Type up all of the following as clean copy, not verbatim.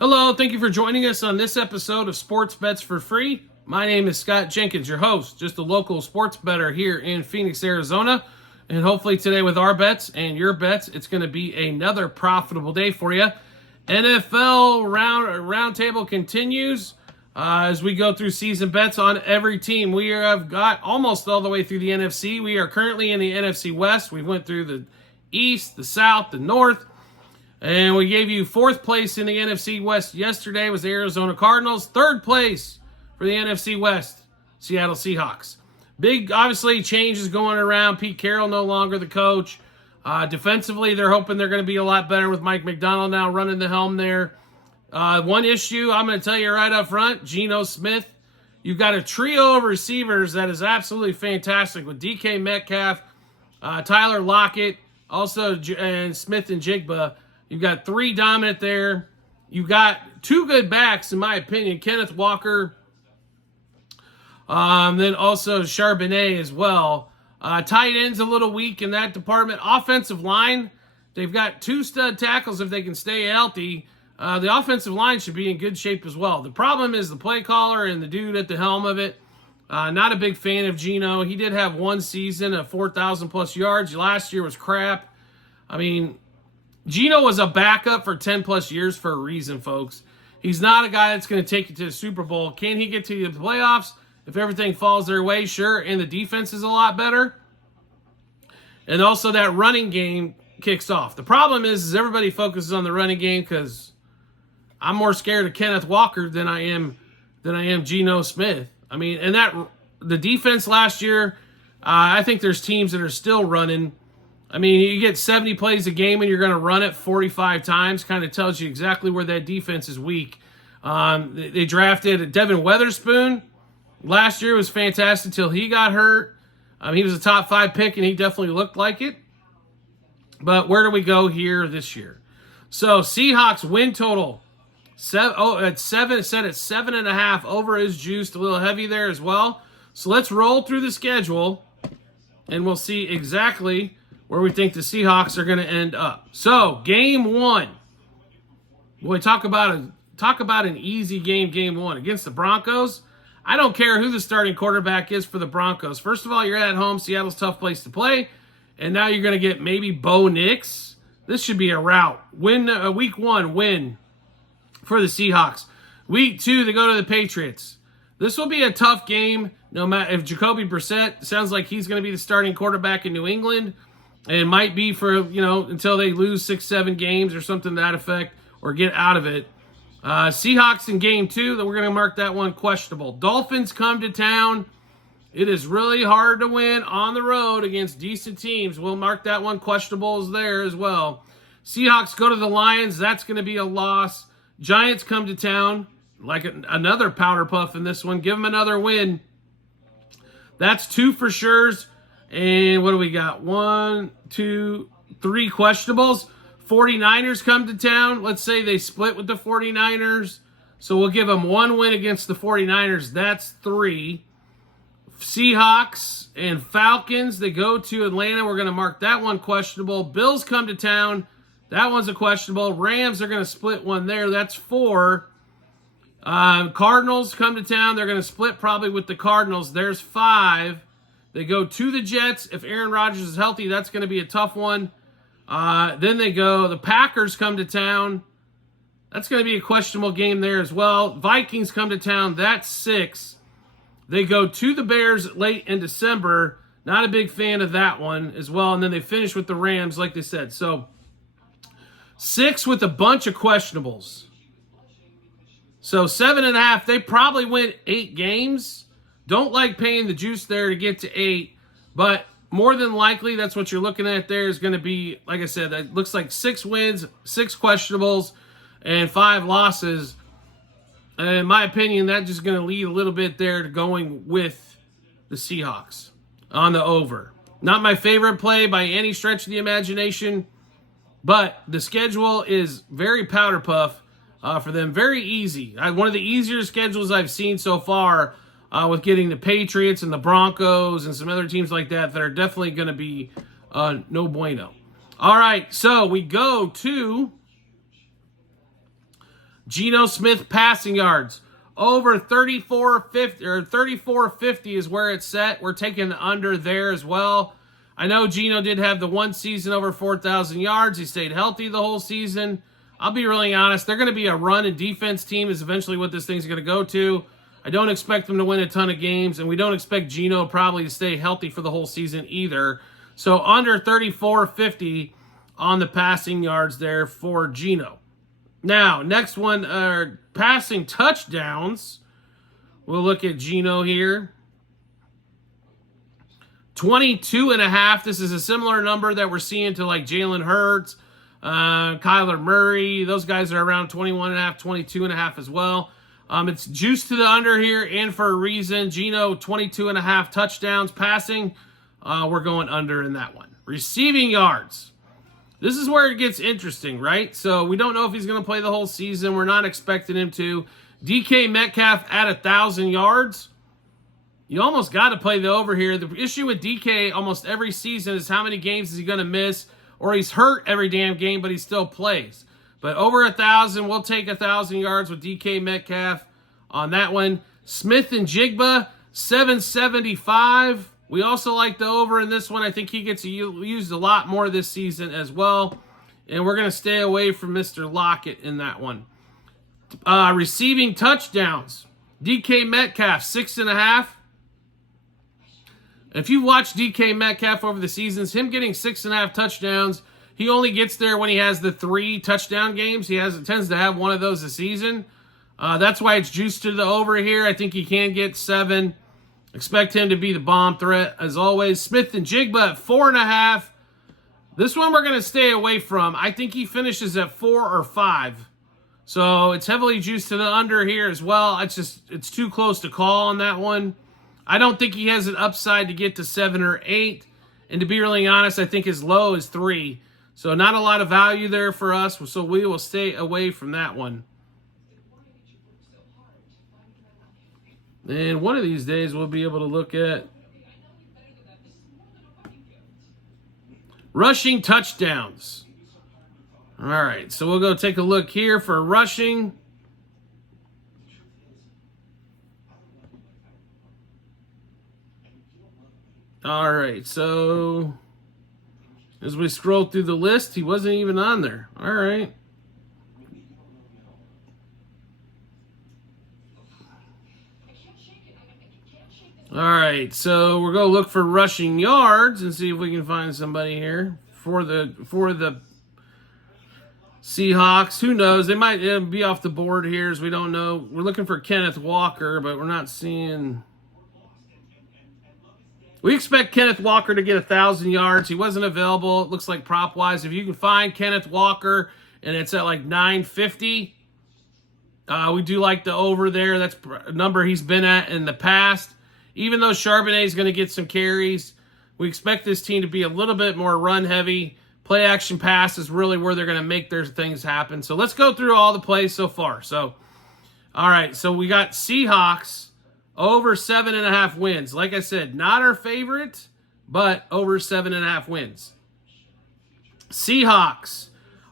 Hello, thank you for joining us on this episode of Sports Bets for Free. My name is Scott Jenkins, your host, just a local sports bettor here in Phoenix, Arizona. And hopefully today with our bets and your bets, it's going to be another profitable day for you. NFL roundtable continues as we go through season bets on every team. We have got almost all the way through the NFC. We are currently in the NFC West. We went through the East, the South, the North. And we gave you fourth place in the NFC West yesterday was the Arizona Cardinals. Third place for the NFC West, Seattle Seahawks. Big, obviously, changes going around. Pete Carroll no longer the coach. Defensively, they're hoping they're going to be a lot better with Mike McDonald now running the helm there. One issue, I'm going to tell you right up front, Geno Smith. You've got a trio of receivers that is absolutely fantastic with DK Metcalf, Tyler Lockett, also and Smith and Jigba. You've got three dominant there. You've got two good backs, in my opinion. Kenneth Walker, then also Charbonnet as well. Tight ends a little weak in that department. Offensive line, they've got two stud tackles if they can stay healthy. The offensive line should be in good shape as well. The problem is the play caller and the dude at the helm of it. Not a big fan of Geno. He did have one season of 4,000 plus yards. Last year was crap. I mean, Geno was a backup for 10 plus years for a reason, folks. He's not a guy that's going to take you to the Super Bowl. Can he get to the playoffs? If everything falls their way, sure. And the defense is a lot better. And also that running game kicks off. The problem is everybody focuses on the running game because I'm more scared of Kenneth Walker than I am Geno Smith. I mean, and the defense last year, I think there's teams that are still running. I mean, you get 70 plays a game and you're going to run it 45 times. Kind of tells you exactly where that defense is weak. They drafted Devin Witherspoon. Last year was fantastic until he got hurt. He was a top 5 pick and he definitely looked like it. But where do we go here this year? So Seahawks win total. At 7, set at 7.5. Over is juiced, a little heavy there as well. So let's roll through the schedule and we'll see exactly where we think the Seahawks are going to end up. So, game 1. Boy, talk about an easy game 1 against the Broncos. I don't care who the starting quarterback is for the Broncos. First of all, you're at home. Seattle's a tough place to play. And now you're going to get maybe Bo Nix. This should be a rout. Week 1 win for the Seahawks. Week 2, they go to the Patriots. This will be a tough game. No matter if Jacoby Brissett sounds like he's going to be the starting quarterback in New England. And it might be for, until they lose 6-7 games or something to that effect or get out of it. Seahawks in game 2, that we're going to mark that one questionable. Dolphins come to town. It is really hard to win on the road against decent teams. We'll mark that one questionable as there as well. Seahawks go to the Lions. That's going to be a loss. Giants come to town. Like another powder puff in this one. Give them another win. That's 2 for sures. And what do we got? 1, 2, 3 questionables. 49ers come to town. Let's say they split with the 49ers. So we'll give them 1 win against the 49ers. That's 3. Seahawks and Falcons, they go to Atlanta. We're going to mark that one questionable. Bills come to town. That one's a questionable. Rams are going to split one there. That's 4. Cardinals come to town. They're going to split probably with the Cardinals. There's 5. They go to the Jets. If Aaron Rodgers is healthy, that's going to be a tough one. Then they go, the Packers come to town. That's going to be a questionable game there as well. Vikings come to town. That's 6. They go to the Bears late in December. Not a big fan of that one as well. And then they finish with the Rams, like they said. So 6 with a bunch of questionables. So 7.5, they probably win 8 games. Don't like paying the juice there to get to 8, but more than likely that's what you're looking at there is going to be, like I said, that looks like 6 wins, 6 questionables, and 5 losses. And in my opinion, that's just going to lead a little bit there to going with the Seahawks on the over. Not my favorite play by any stretch of the imagination, but the schedule is very powder puff for them. Very easy. One of the easier schedules I've seen so far with getting the Patriots and the Broncos and some other teams like that are definitely going to be no bueno. All right, so we go to Geno Smith passing yards over 3450 or 3450 is where it's set. We're taking the under there as well. I know Geno did have the one season over 4,000 yards. He stayed healthy the whole season. I'll be really honest. They're going to be a run and defense team is eventually what this thing's going to go to. I don't expect them to win a ton of games, and we don't expect Geno probably to stay healthy for the whole season either. So under 3450 on the passing yards there for Geno. Now, next one are passing touchdowns. We'll look at Geno here. 22.5. This is a similar number that we're seeing to like Jalen Hurts, Kyler Murray. Those guys are around 21.5, 22.5 as well. It's juiced to the under here, and for a reason. Geno, 22.5 touchdowns passing. We're going under in that one. Receiving yards. This is where it gets interesting, right? So we don't know if he's going to play the whole season. We're not expecting him to. DK Metcalf at 1,000 yards. You almost got to play the over here. The issue with DK almost every season is how many games is he going to miss, or he's hurt every damn game, but he still plays. But over 1,000, we'll take 1,000 yards with DK Metcalf on that one. Smith and Jigba, 775. We also like the over in this one. I think he gets used a lot more this season as well. And we're going to stay away from Mr. Lockett in that one. Receiving touchdowns. DK Metcalf, 6.5. If you watch DK Metcalf over the seasons, him getting 6.5 touchdowns, he only gets there when he has the 3 touchdown games. He tends to have one of those a season. That's why it's juiced to the over here. I think he can get 7. Expect him to be the bomb threat, as always. Smith and Jigba at 4.5. This one we're going to stay away from. I think he finishes at 4 or 5. So it's heavily juiced to the under here as well. It's too close to call on that one. I don't think he has an upside to get to 7 or 8. And to be really honest, I think his low is 3. So not a lot of value there for us. So we will stay away from that one. And one of these days we'll be able to look at rushing touchdowns. All right, so we'll go take a look here for rushing. All right, so as we scroll through the list, he wasn't even on there. All right. All right, so we're going to look for rushing yards and see if we can find somebody here for the Seahawks. Who knows? They might be off the board here, as we don't know. We're looking for Kenneth Walker, but we're not seeing. We expect Kenneth Walker to get 1,000 yards. He wasn't available. It looks like prop-wise. If you can find Kenneth Walker and it's at like 950, we do like the over there. That's a number he's been at in the past. Even though Charbonnet is going to get some carries, we expect this team to be a little bit more run-heavy. Play-action pass is really where they're going to make their things happen. So let's go through all the plays so far. So, all right, so we got Seahawks over 7.5 wins. Like I said, not our favorite, but over 7.5 wins. Seahawks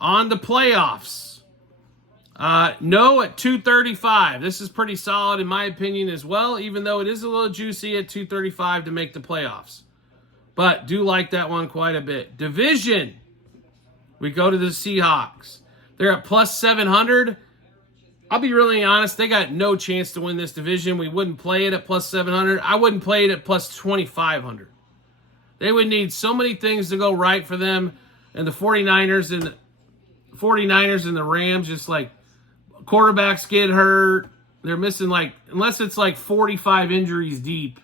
on the playoffs. No at 235. This is pretty solid in my opinion as well, even though it is a little juicy at 235 to make the playoffs. But do like that one quite a bit. Division. We go to the Seahawks. They're at plus 700. I'll be really honest, they got no chance to win this division. We wouldn't play it at plus 700. I wouldn't play it at plus 2,500. They would need so many things to go right for them. And the 49ers and the Rams, just like quarterbacks get hurt. They're missing unless it's 45 injuries deep.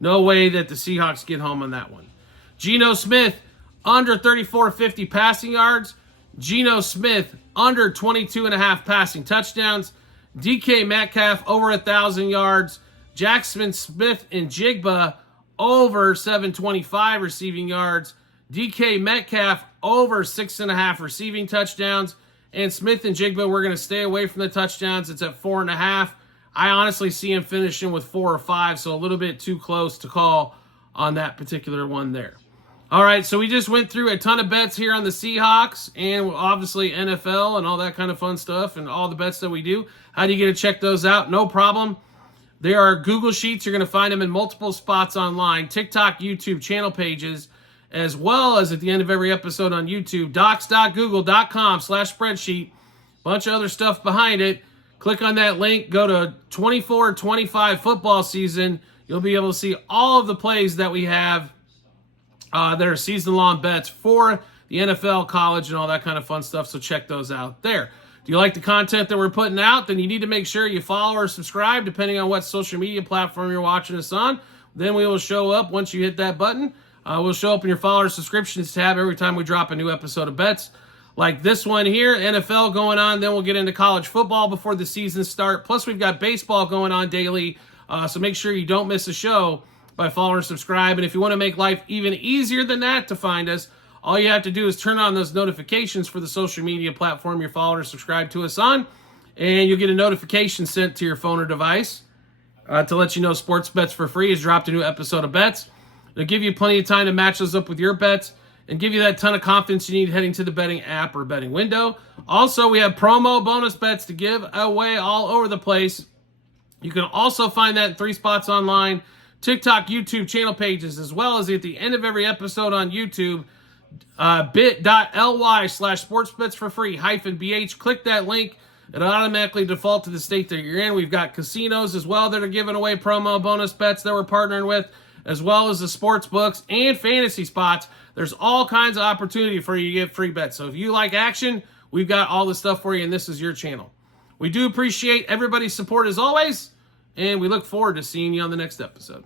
No way that the Seahawks get home on that one. Geno Smith, under 3,450 passing yards. Geno Smith, under 22.5 passing touchdowns. DK Metcalf, over 1,000 yards. Jackson Smith and Jigba, over 725 receiving yards. DK Metcalf, over 6.5 receiving touchdowns. And Smith and Jigba, we're going to stay away from the touchdowns. It's at 4.5. I honestly see him finishing with 4 or 5, so a little bit too close to call on that particular one there. All right, so we just went through a ton of bets here on the Seahawks and obviously NFL and all that kind of fun stuff and all the bets that we do. How do you get to check those out? No problem. There are Google Sheets. You're going to find them in multiple spots online, TikTok, YouTube, channel pages, as well as at the end of every episode on YouTube, docs.google.com/spreadsheet. Bunch of other stuff behind it. Click on that link. Go to 24-25 football season. You'll be able to see all of the plays that we have that are season-long bets for the NFL, college, and all that kind of fun stuff. So check those out there. Do you like the content that we're putting out? Then you need to make sure you follow or subscribe, depending on what social media platform you're watching us on. Then we will show up once you hit that button. We'll show up in your follower subscriptions tab every time we drop a new episode of bets. Like this one here, NFL going on. Then we'll get into college football before the season start. Plus, we've got baseball going on daily. So make sure you don't miss a show by following or subscribe. And if you want to make life even easier than that to find us, all you have to do is turn on those notifications for the social media platform you're followed or subscribed to us on, and you'll get a notification sent to your phone or device to let you know Sports Bets for Free has dropped a new episode of bets. It'll give you plenty of time to match those up with your bets and give you that ton of confidence you need heading to the betting app or betting window. Also, we have promo bonus bets to give away all over the place. You can also find that in 3 spots online, TikTok, YouTube channel pages, as well as at the end of every episode on YouTube, bit.ly/sportsbetsforfree-bh. Click that link. It'll automatically default to the state that you're in. We've got casinos as well that are giving away promo bonus bets that we're partnering with, as well as the sports books and fantasy spots. There's all kinds of opportunity for you to get free bets. So if you like action, we've got all the stuff for you, and this is your channel. We do appreciate everybody's support as always, and we look forward to seeing you on the next episode.